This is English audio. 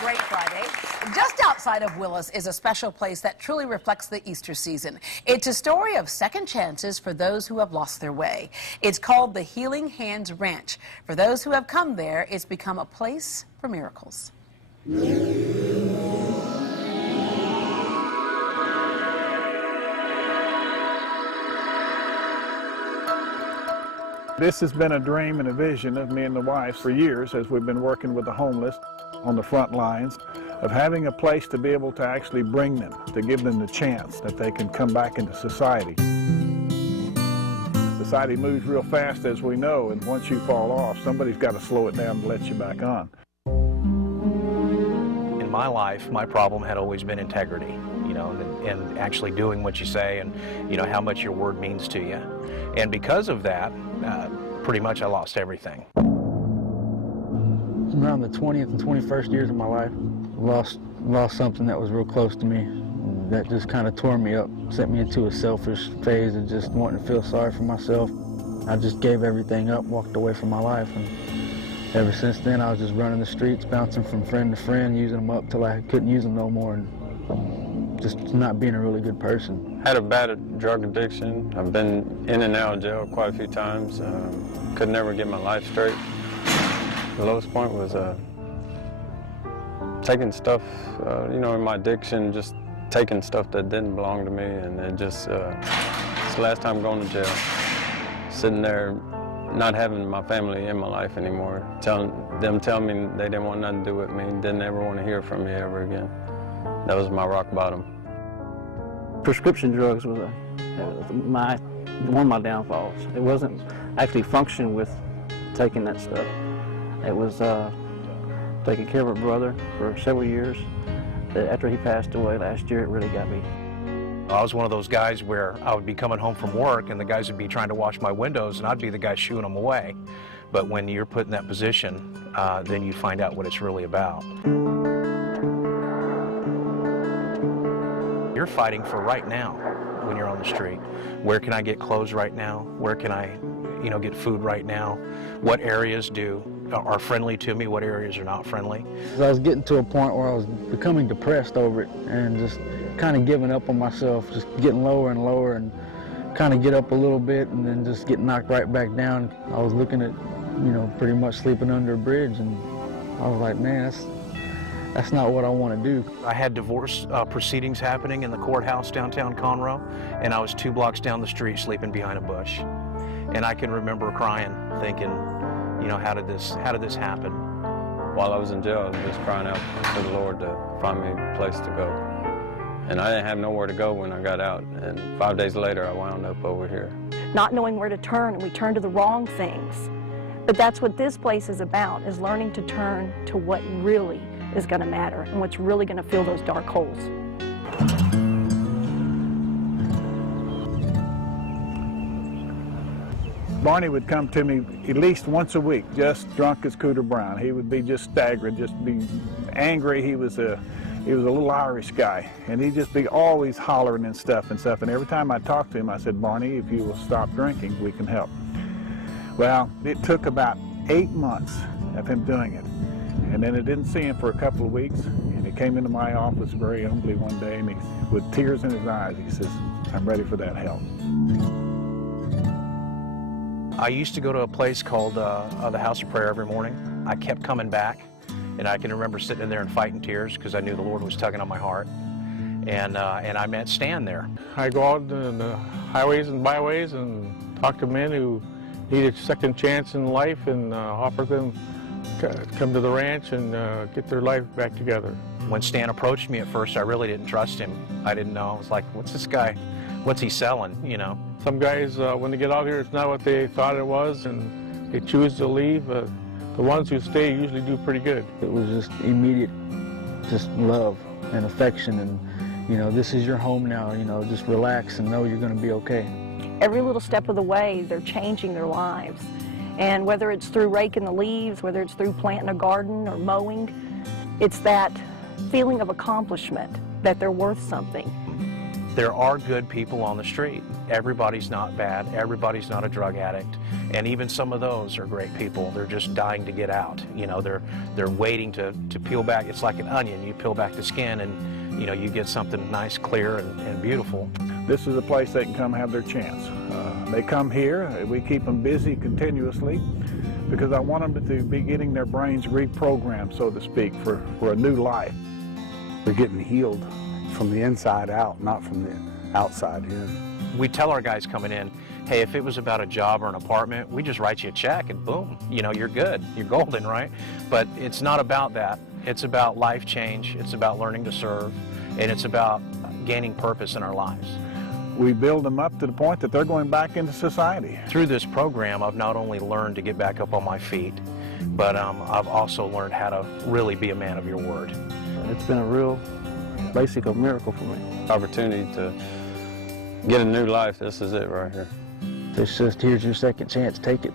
great Friday. Just outside of Willis is a special place that truly reflects the Easter season. It's a story of second chances for those who have lost their way. It's called the Healing Hands Ranch. For those who have come there, it's become a place for miracles. This has been a dream and a vision of me and the wife for years as we've been working with the homeless on the front lines, of having a place to be able to actually bring them, to give them the chance that they can come back into society. Society moves real fast, as we know, and once you fall off, somebody's got to slow it down to let you back on. In my life, my problem had always been integrity, you know, and actually doing what you say and, you know, how much your word means to you. And because of that, pretty much I lost everything. Around the 20th and 21st years of my life, lost something that was real close to me. That just kind of tore me up, sent me into a selfish phase of just wanting to feel sorry for myself. I just gave everything up, walked away from my life, and ever since then I was just running the streets, bouncing from friend to friend, using them up till I couldn't use them no more, and just not being a really good person. Had a bad drug addiction. I've been in and out of jail quite a few times. Could never get my life straight. The lowest point was taking stuff, you know, in my addiction, just taking stuff that didn't belong to me, and it just, it's the last time going to jail. Sitting there, not having my family in my life anymore, telling me they didn't want nothing to do with me, didn't ever want to hear from me ever again. That was my rock bottom. Prescription drugs was one of my downfalls. It wasn't actually functioning with taking that stuff. It was taking care of a brother for several years. After he passed away last year, it really got me. I was one of those guys where I would be coming home from work and the guys would be trying to wash my windows and I'd be the guy shooing them away. But when you're put in that position, then you find out what it's really about. You're fighting for right now when you're on the street. Where can I get clothes right now? Where can I, you know, get food right now? What areas are friendly to me? What areas are not friendly? I was getting to a point where I was becoming depressed over it and just kind of giving up on myself, just getting lower and lower, and kind of get up a little bit and then just get knocked right back down. I was looking at, you know, pretty much sleeping under a bridge, and I was like, man, that's not what I want to do. I had divorce proceedings happening in the courthouse downtown Conroe, and I was 2 blocks down the street sleeping behind a bush. And I can remember crying, thinking, you know, how did this happen? While I was in jail, I was just crying out to the Lord to find me a place to go. And I didn't have nowhere to go when I got out, and 5 days later I wound up over here. Not knowing where to turn, and we turned to the wrong things. But that's what this place is about, is learning to turn to what really is going to matter and what's really going to fill those dark holes. Barney would come to me at least once a week, just drunk as Cooter Brown. He would be just staggering, just be angry. He was a little Irish guy, and he'd just be always hollering and stuff. And every time I talked to him, I said, Barney, if you will stop drinking, we can help. Well, it took about 8 months of him doing it. And then I didn't see him for a couple of weeks, and he came into my office very humbly one day, and with tears in his eyes, he says, I'm ready for that help. I used to go to a place called the House of Prayer every morning. I kept coming back, and I can remember sitting in there and fighting tears because I knew the Lord was tugging on my heart. And I met Stan there. I go out in the highways and byways and talk to men who need a second chance in life and offer them come to the ranch and get their life back together. When Stan approached me at first, I really didn't trust him. I didn't know. I was like, what's this guy? What's he selling, you know? Some guys, when they get out here, it's not what they thought it was, and they choose to leave. The ones who stay usually do pretty good. It was just immediate, just love and affection, and, you know, this is your home now, you know, just relax and know you're going to be okay. Every little step of the way, they're changing their lives. And whether it's through raking the leaves, whether it's through planting a garden or mowing, it's that feeling of accomplishment that they're worth something. There are good people on the street. Everybody's not bad. Everybody's not a drug addict. And even some of those are great people. They're just dying to get out. You know, they're waiting to peel back. It's like an onion. You peel back the skin and, you know, you get something nice, clear, and beautiful. This is a place they can come have their chance. They come here. We keep them busy continuously because I want them to be getting their brains reprogrammed, so to speak, for a new life. They're getting healed from the inside out, not from the outside in. We tell our guys coming in, hey, if it was about a job or an apartment, we just write you a check and boom, you know, you're good. You're golden, right? But it's not about that. It's about life change. It's about learning to serve. And it's about gaining purpose in our lives. We build them up to the point that they're going back into society. Through this program, I've not only learned to get back up on my feet, but I've also learned how to really be a man of your word. It's been a real, basically a miracle for me. Opportunity to get a new life, this is it right here. It's just, here's your second chance, take it.